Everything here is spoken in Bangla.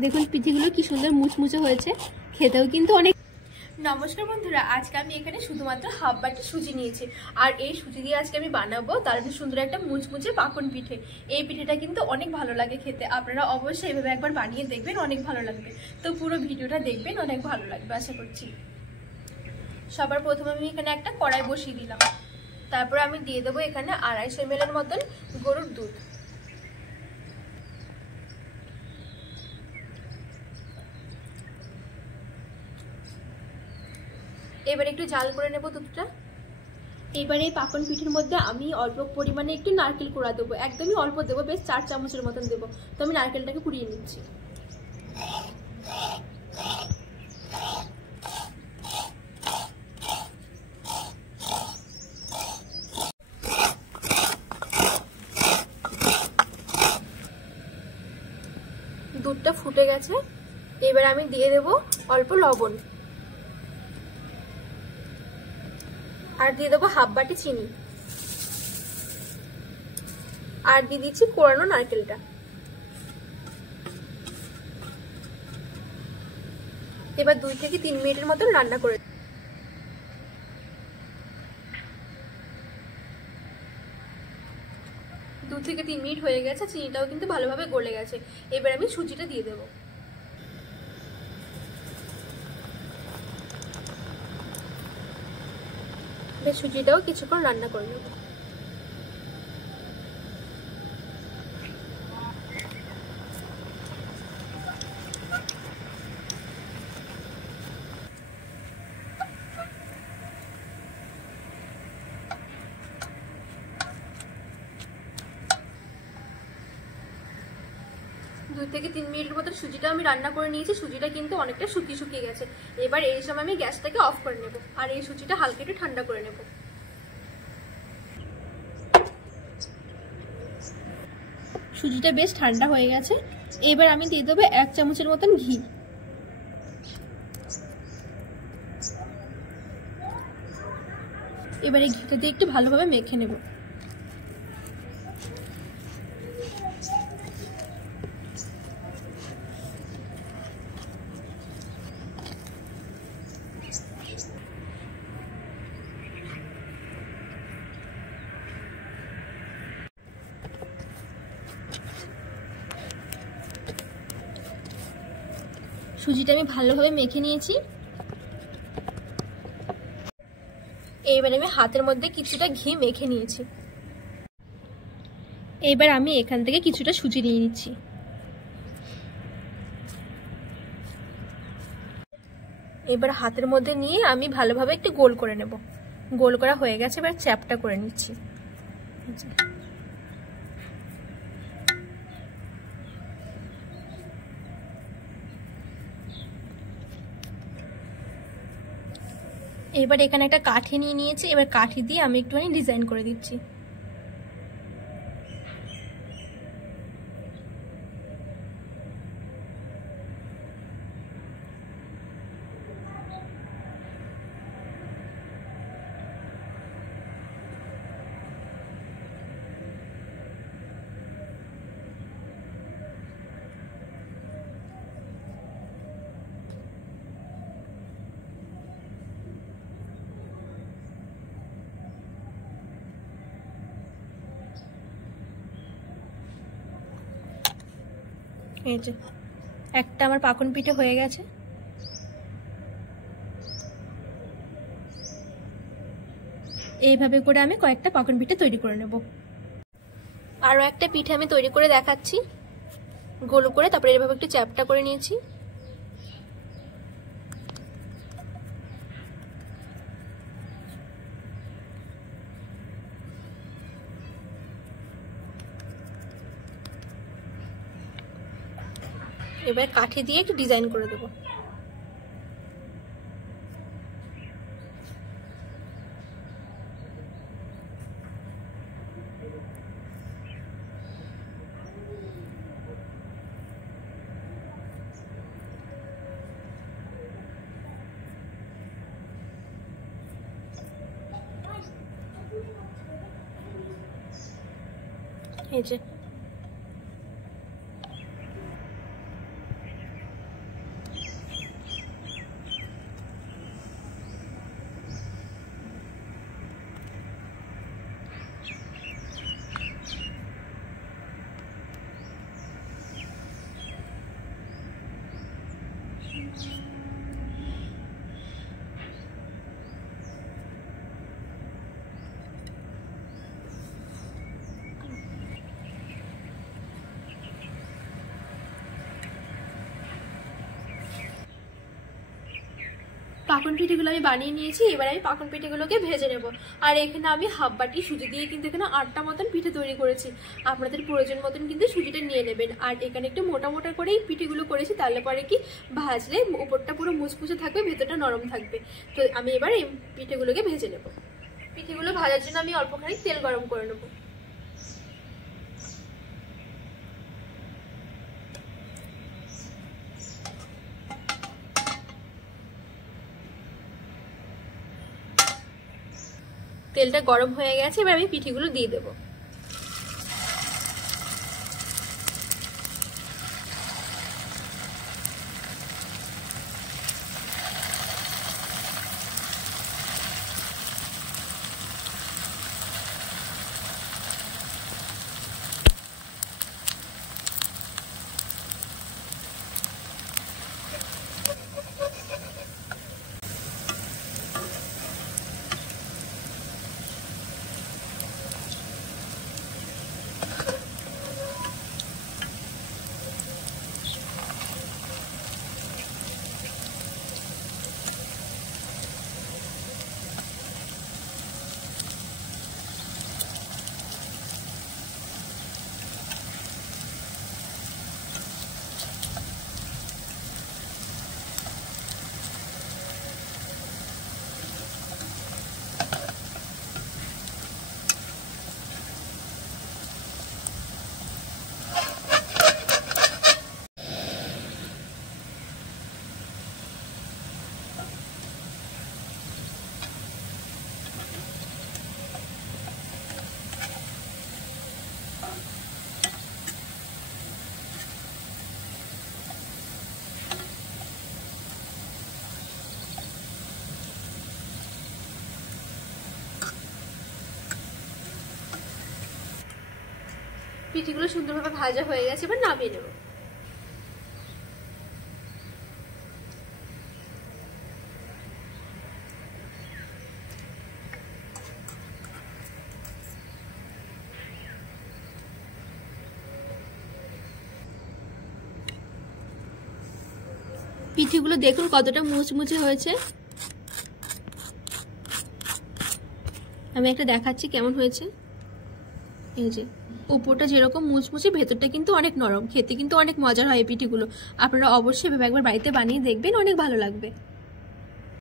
দেখুন পিঠেগুলো কি সুন্দর মুচমুচে হয়েছে, খেতেও কিন্তু অনেক। নমস্কার বন্ধুরা, আজকে আমি এখানে শুধুমাত্র হাফ বাটি সুজি নিয়েছি। আর এই সুজি দিয়ে আজকে আমি বানাবো দারুণ সুন্দর একটা মুচমুচে পাকন পিঠে। এই পিঠেটা কিন্তু অনেক ভালো লাগে খেতে, আপনারা অবশ্যই এভাবে একবার বানিয়ে দেখবেন, অনেক ভালো লাগবে। তো পুরো ভিডিওটা দেখবেন, অনেক ভালো লাগবে আশা করছি। সবার প্রথমে আমি এখানে একটা কড়াই বসিয়ে দিলাম। তারপর আমি দিয়ে দেবো এখানে 250 ml এর মতন গরুর দুধ। এবার একটু জাল করে নেব দুধটা। এবারে এই পাকন পিঠের মধ্যে আমি অল্প পরিমাণে একটু নারকেল কোড়া দেবো, একদমই অল্প দেবো, বেশ 4 চামচের মতন দেবো। তো আমি নারকেলটাকে কুড়িয়ে নিচ্ছি। দুধটা ফুটে গেছে, এবার আমি দিয়ে দেব অল্প লবণ, আর দিয়ে দেবো হাফ বাটি চিনি, আর দিয়ে দিচ্ছি কোড়ানো নারকেলটা। এবার 2 থেকে 3 মিনিটের মতন রান্না করে 2 থেকে 3 মিনিট হয়ে গেছে, চিনিটাও কিন্তু ভালোভাবে গলে গেছে। এবার আমি সুজিটা দিয়ে দেবো। বেশ সুজিটাও কিছুক্ষণ রান্না করে নেব। দুই থেকে 3 মিনিটের মতো সুজিটা আমি রান্না করে নিয়েছি। সুজিটা কিন্তু অনেকটা শুকিয়ে গেছে। এবার এই সময় আমি গ্যাসটাকে অফ করে নেব, আর এই সুজিটা হালকা একটু ঠান্ডা করে নেব। সুজিটা বেশ ঠান্ডা হয়ে গেছে, এবার আমি দিয়ে দেবো 1 চামচের মতন ঘি। এবারে ঘিটা দিয়ে একটু ভালোভাবে মেখে নেব। সুজিটা আমি ভালোভাবে মেখে নিয়েছি। এইবার আমি হাতের মধ্যে কিছুটা ঘি মেখে নিয়েছি। এবার আমি এখান থেকে কিছুটা সুজি নিয়ে নিচ্ছি। এবার হাতের মধ্যে নিয়ে আমি ভালোভাবে একটু গোল করে নেব। গোল করা হয়ে গেছে, এবার চ্যাপটা করে নিচ্ছি। এবার এখানে একটা কাঠি নিয়ে নিয়েছি, এবার কাঠি দিয়ে আমি একটুখানি ডিজাইন করে দিচ্ছি। এই যে একটা আমার পাকন পিঠে হয়ে গেছে। এইভাবে করে আমি কয়েকটা পাকন পিঠে তৈরি করে নেব। আরো একটা পিঠে আমি তৈরি করে দেখাচ্ছি, গোল করে। তারপরে এইভাবে একটু চ্যাপটা করে নিয়েছি। এবার কাঠি দিয়ে একটু ডিজাইন করে দেবো। এই যে পাকন পিঠেগুলো আমি বানিয়ে নিয়েছি। এবার আমি পাকন পিঠেগুলোকে ভেজে নেব। আর এখানে আমি হাফ বাটি সুজি দিয়ে কিন্তু এখানে 8টা মতন পিঠে তৈরি করেছি। আপনাদের প্রয়োজন মতন কিন্তু সুজিটা নিয়ে নেবেন। আর এখানে একটু মোটা মোটা করেই পিঠেগুলো করেছি, তাহলে পরে কি ভাজলে উপরটা পুরো মুচমুচে থাকবে, ভেতরটা নরম থাকবে। তো আমি এবার এই পিঠেগুলোকে ভেজে নেব। পিঠেগুলো ভাজার জন্য আমি অল্প খানিক তেল গরম করে নেব। তেলটা গরম হয়ে গেছে, এবার আমি পিঠেগুলো দিয়ে দেবো। পিঠেগুলো সুন্দরভাবে ভাজা হয়ে গেছে, এবার নামিয়ে নেব। পিঠেগুলো দেখুন কতটা মুচমুচে হয়েছে। আমি একটা দেখাচ্ছি কেমন হয়েছে। এই যে উপরটা যেরকম মুচমুচে, ভেতরটা কিন্তু অনেক নরম, খেতে কিন্তু অনেক মজার হয় এই পিঠেগুলো। আপনারা অবশ্যই একবার বাড়িতে বানিয়ে দেখবেন, অনেক ভালো লাগবে।